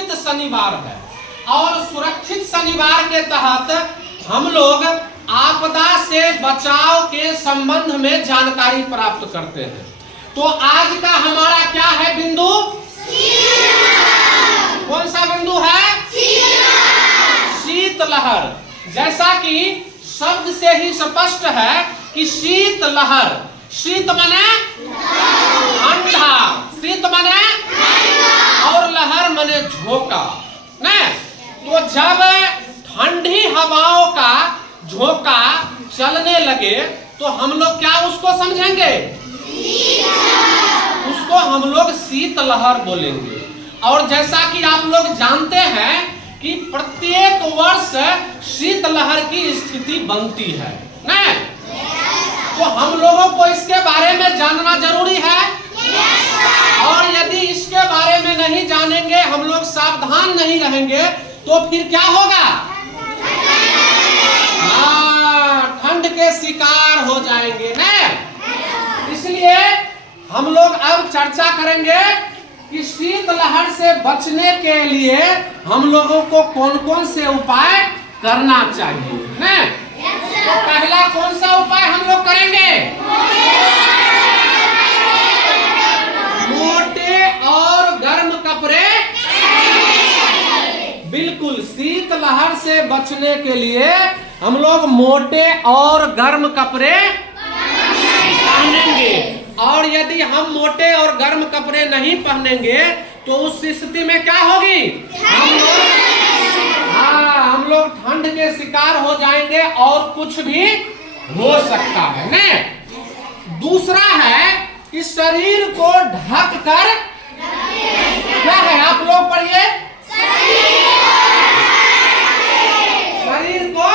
सुरक्षित शनिवार है और सुरक्षित शनिवार के तहत हम लोग आपदा से बचाव के संबंध में जानकारी प्राप्त करते हैं। तो आज का हमारा क्या है बिंदु? कौन सा बिंदु है? शीतलहर। जैसा कि शब्द से ही स्पष्ट है कि शीतलहर, शीत मने ठंडा, शीत मने और लहर मने झोंका न। तो जब ठंडी हवाओं का झोंका चलने लगे तो हम लोग क्या उसको समझेंगे? उसको हम लोग शीतलहर बोलेंगे। और जैसा कि आप लोग जानते हैं कि प्रत्येक वर्ष शीतलहर की स्थिति बनती है न। तो हम लोगों को इसके बारे में जानना जरूरी है। और यदि इसके बारे में नहीं जानेंगे, हम लोग सावधान नहीं रहेंगे तो फिर क्या होगा? हाँ, ठंड के शिकार हो जाएंगे न। इसलिए हम लोग अब चर्चा करेंगे कि शीतलहर से बचने के लिए हम लोगों को कौन कौन से उपाय करना चाहिए न। तो पहला कौन सा उपाय हम लोग करेंगे? मोटे और गर्म कपड़े। बिल्कुल, शीतलहर से बचने के लिए हम लोग मोटे और गर्म कपड़े पहनेंगे। और यदि हम मोटे और गर्म कपड़े नहीं पहनेंगे तो उस स्थिति में क्या होगी? हम लोग ठंड के शिकार हो जाएंगे और कुछ भी हो सकता है न। दूसरा है कि शरीर को ढक कर, क्या है आप लोग पढ़िए, शरीर को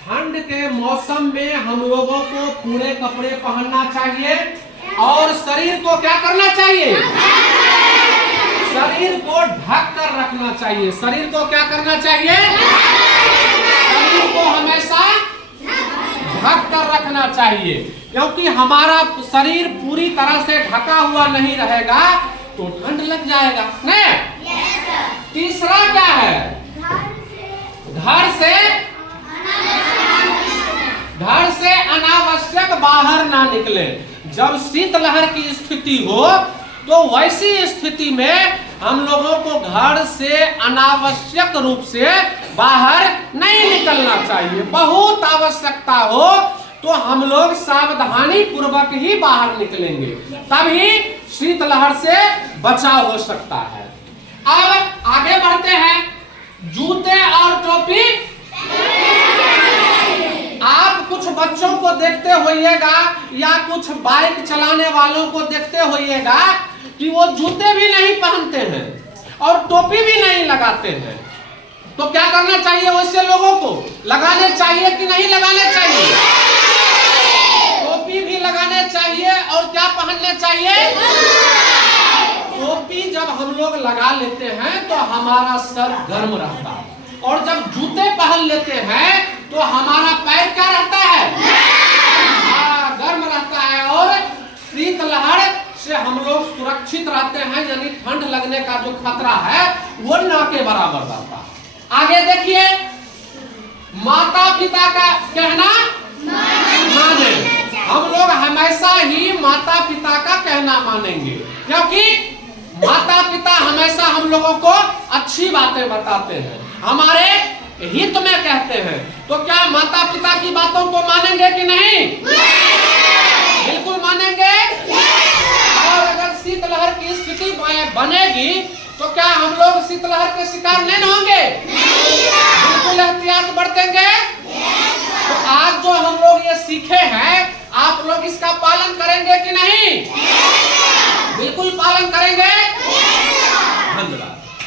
ठंड के मौसम में हम लोगों को पूरे कपड़े पहनना चाहिए। और शरीर को क्या करना चाहिए? शरीर को ढक कर रखना चाहिए। शरीर को क्या करना चाहिए? शरीर को हमेशा ढक कर रखना चाहिए, क्योंकि हमारा शरीर पूरी तरह से ढका हुआ नहीं रहेगा तो ठंड लग जाएगा न। तीसरा क्या है? घर से अनावश्यक बाहर ना निकले। जब शीतलहर की स्थिति हो तो वैसी स्थिति में हम लोगों को घर से अनावश्यक रूप से बाहर नहीं निकलना चाहिए। बहुत आवश्यकता हो तो हम लोग सावधानी पूर्वक ही बाहर निकलेंगे, तभी शीतलहर से बचाव हो सकता है। अब आगे बढ़ते हैं। जूते और टोपी। आप कुछ बच्चों को देखते होइएगा या कुछ बाइक चलाने वालों को देखते होइएगा कि वो जूते भी नहीं पहनते हैं और टोपी भी नहीं लगाते हैं। तो क्या करना चाहिए? वैसे लोगों को लगाने चाहिए कि नहीं लगाने चाहिए? टोपी भी लगाने चाहिए। और क्या पहनने चाहिए? टोपी जब हम लोग लगा लेते हैं तो हमारा सर गर्म रहता है, और जब जूते पहन लेते हैं तो हमारा पैर क्या रहता है? गर्म रहता है। और शीतलहर से हम लोग सुरक्षित रहते हैं, यानी ठंड लगने का जो खतरा है वो न के बराबर रहता है। आगे देखिए, माता पिता का कहना माने। हम लोग हमेशा ही माता पिता का कहना मानेंगे, क्योंकि माता पिता हमेशा हम लोगों को अच्छी बातें बताते हैं, हमारे हित में कहते हैं। तो क्या माता पिता की बातों को मानेंगे कि नहीं? बिल्कुल मानेंगे। और अगर शीतलहर की स्थिति बनेगी तो क्या हम लोग शीतलहर के शिकार नहीं होंगे? बिल्कुल एहतियात बरतेंगे। तो आज जो हम लोग ये सीखे हैं, आप लोग इसका पालन करेंगे कि नहीं? बिल्कुल पालन करेंगे।